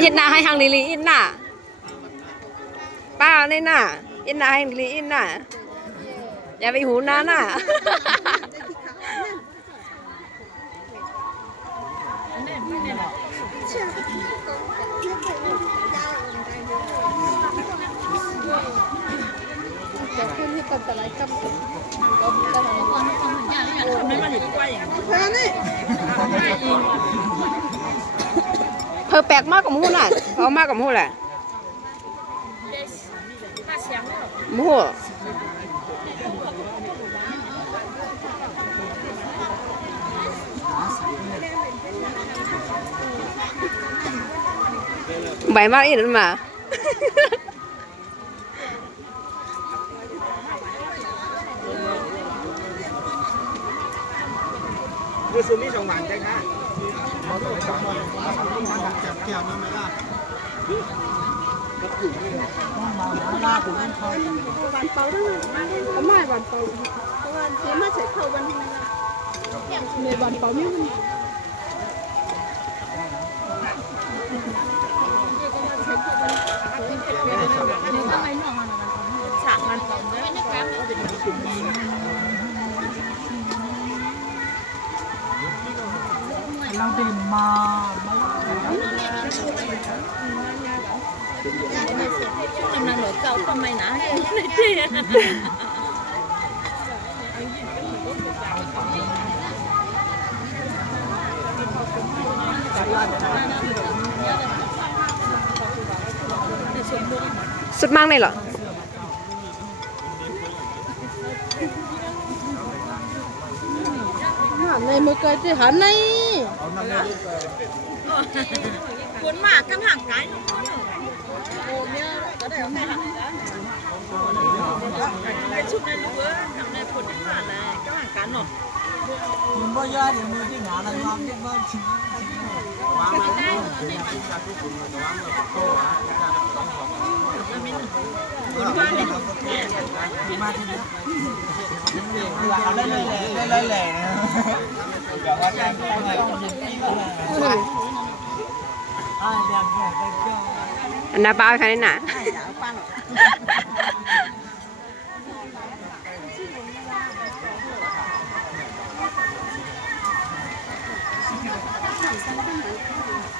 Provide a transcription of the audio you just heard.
เห็นหน้าให้หางลิลีอินหน้าป้าในหน้าอินหน้าให้ลิลีอินหน้าอย่าไปหูหน้าหน้าจะขึ้นที่กับแต่ละคำก็มีแต่ละคนทำเหมือนกันทำให้มันอยู่ใกล้อย่างนี้เพอแปลกมากกับมูน่ะเพอมากกับมูแหละมูใบมากอีนั่นมาคือซูมี่สองหวานใช่ไหมวันเปาด้วยเขาไม่วันเปาวันเสียมาใส่เข้าวันในวันเปาเนี่ยมันฉากมันเราเดินมาทำนานหลอเก่าทำไมนะในที่สุดมากเลยเหรอในมือเกยที่หันในคุณมากกันห่างไกลน้องคนโอ้เนี่ยก็ได้แม่ไปชุบในลูกเอ้ทำในผลที่ผ่านเลยก็ห่างกันเนาะมึงบ่ยาเดี๋ยวมือที่หนาแล้วงอมที่บ้านชิ้นวางมันได้ในมันจะทุกคนจะวางเลยโต้จะต้องของคุณว่าเนี่ยมาทีนี้เอาได้เลยแหละได้เลยแหละอย่าว่าแกล้งเลยต้องยิงที่ก็เลยอย่างแก่ก็เจ้าอันน่าป้าใครน่ะ